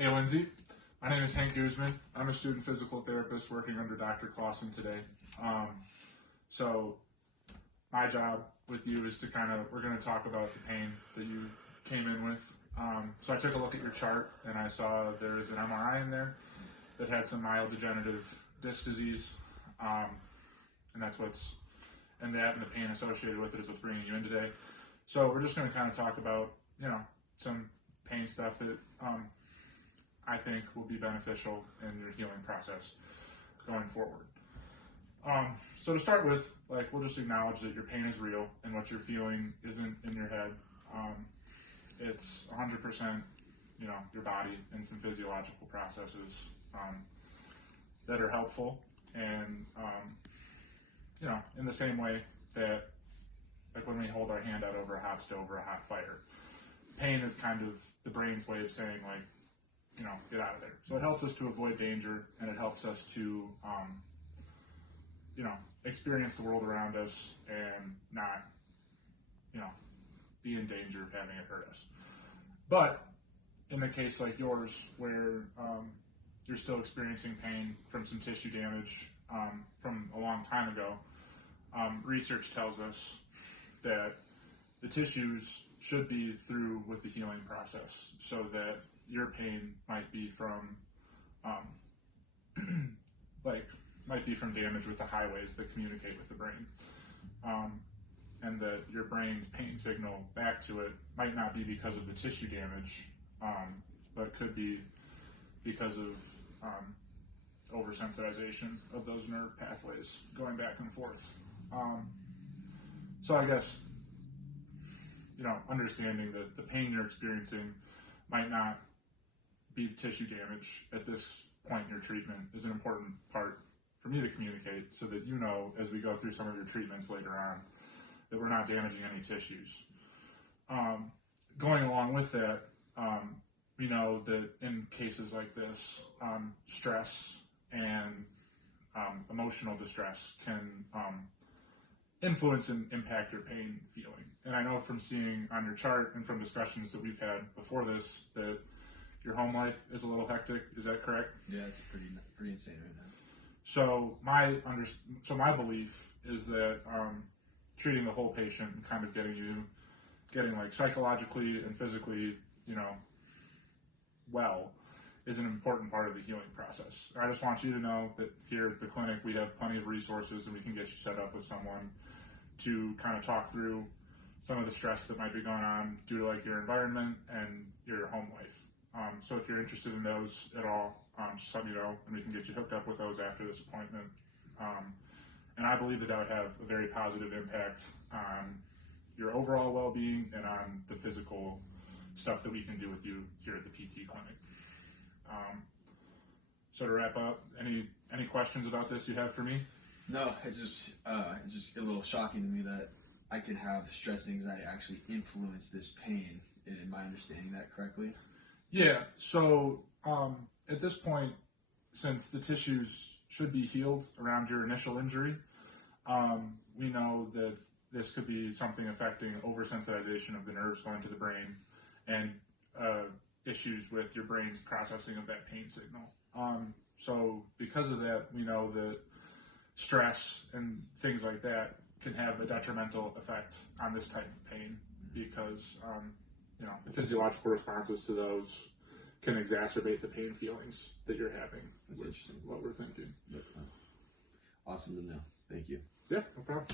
Hey, Lindsay. My name is Hank Guzman. I'm a student physical therapist working under Dr. Clausen today. So my job with you is to we're going to talk about the pain that you came in with. So I took a look at your chart and I saw there was an MRI in there that had some mild degenerative disc disease. And the pain associated with it is what's bringing you in today. So we're just going to kind of talk about, some pain stuff that I think will be beneficial in your healing process going forward. So to start with, we'll just acknowledge that your pain is real and what you're feeling isn't in your head. It's 100%, your body and some physiological processes that are helpful. And, in the same way that, when we hold our hand out over a hot stove or a hot fire, pain is kind of the brain's way of saying, get out of there. So it helps us to avoid danger, and it helps us to, experience the world around us and not, be in danger of having it hurt us. But in a case like yours, where you're still experiencing pain from some tissue damage from a long time ago, research tells us that the tissues should be through with the healing process, so that your pain might be from damage with the highways that communicate with the brain, and that your brain's pain signal back to it might not be because of the tissue damage, but could be because of oversensitization of those nerve pathways going back and forth. So I guess, understanding that the pain you're experiencing might not be tissue damage at this point in your treatment is an important part for me to communicate, so that as we go through some of your treatments later on, that we're not damaging any tissues. Going along with that, we know that in cases like this, stress and emotional distress can influence and impact your pain feeling. And I know from seeing on your chart and from discussions that we've had before this that your home life is a little hectic. Is that correct? Yeah, it's pretty insane right now. So my belief is that treating the whole patient and kind of getting psychologically and physically, well, is an important part of the healing process. I just want you to know that here at the clinic we have plenty of resources, and we can get you set up with someone to kind of talk through some of the stress that might be going on due to your environment and your home life. So if you're interested in those at all, just let me know, and we can get you hooked up with those after this appointment. And I believe that would have a very positive impact on your overall well-being and on the physical stuff that we can do with you here at the PT clinic. So to wrap up, any questions about this you have for me? No, it's just a little shocking to me that I could have stress and anxiety actually influence this pain. Am I understanding that correctly? Yeah. So at this point, since the tissues should be healed around your initial injury, we know that this could be something affecting oversensitization of the nerves going to the brain, and issues with your brain's processing of that pain signal. So because of that, we know that stress and things like that can have a detrimental effect on this type of pain, because the physiological responses to those can exacerbate the pain feelings that you're having. That's interesting. What we're thinking. Awesome to know. Thank you. Yeah, no problem.